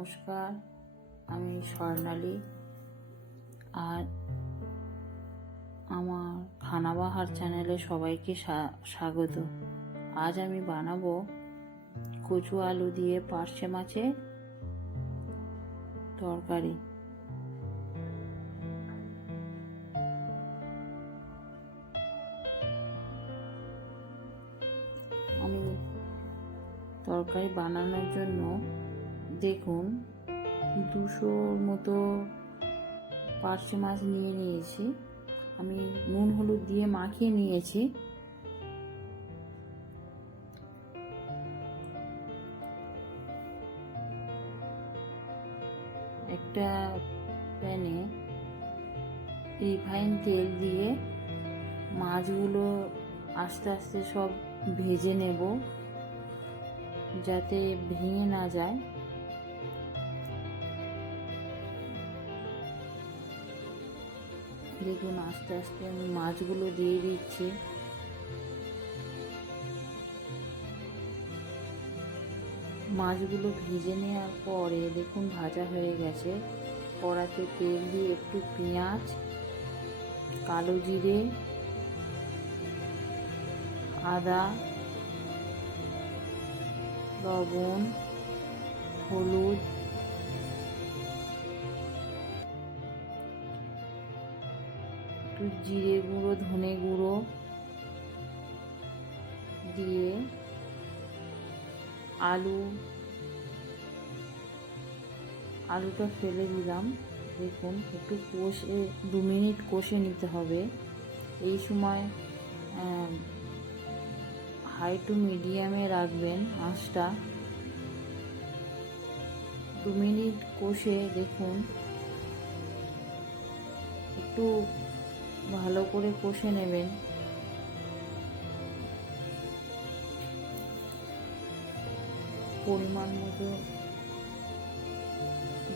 নমস্কার, আমি স্বর্ণালী। আর আমার খানাবাহার চ্যানেলে সবাইকে স্বা- স্বাগত। আজ আমি বানাবো কচু আলু দিয়ে পার্শে মাছের তরকারি। আমি তরকারি বানানোর জন্য দেখুন, দুশোর মতো পার্শে মাছ নিয়ে নিয়েছি। আমি নুন, হলুদ দিয়ে মাখিয়ে নিয়েছি। একটা প্যানে রিফাইন তেল দিয়ে মাছগুলো আস্তে আস্তে সব ভেজে নেব, যাতে ভেঙে না যায়। দেখুন, আস্তে আস্তে আমি মাছগুলো দিয়ে দিচ্ছি। মাছগুলো ভেজে নেওয়ার পরে দেখুন, ভাজা হয়ে গেছে। কড়াতে তেল দিয়ে একটু পেঁয়াজ, কালো জিরে, আদা, লবণ, হলুদ একটু জিরে গুঁড়ো, ধনে গুঁড়ো দিয়ে আলু, আলুটা ফেলে দিলাম। দেখুন, একটু কষে, দু মিনিট কষে নিতে হবে। এই সময় হাই টু মিডিয়ামে রাখবেন আঁচটা। দু মিনিট কষে দেখুন, একটু ভালো করে কষে নেবেন। পরিমাণ মতো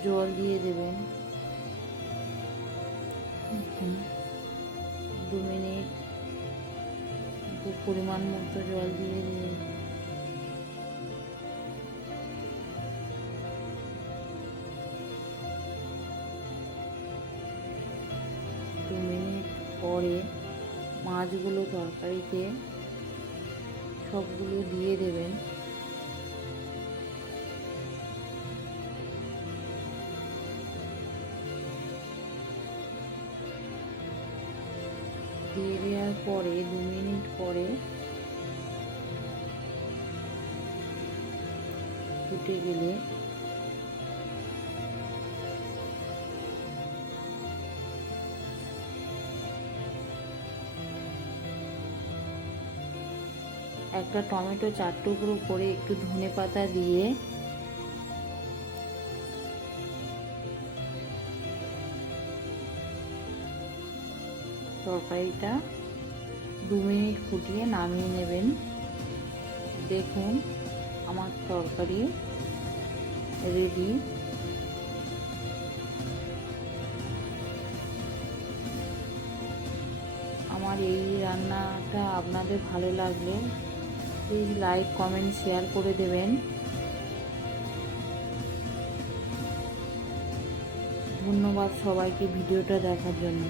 জল দিয়ে দেবেন। দু মিনিট পরিমাণ মতো জল দিয়ে দেবেন। দু মিনিট পরে মাছগুলো তরকারিতে সবগুলো দিয়ে দেবেন। দিয়ে দেওয়ার পরে দু মিনিট পরে ফুটে গেলে একটা টমেটো চার টুকরো করে একটু ধনে পাতা দিয়ে তরকারিটা দু মিনিট ফুটিয়ে নামিয়ে নেবেন। দেখুন, আমার তরকারি রেডি আমার এই রান্নাটা আপনাদের ভালো লাগলে প্লিজ লাইক কমেন্ট শেয়ার করে দেবেন। ধন্যবাদ সবাইকে ভিডিওটা দেখার জন্য।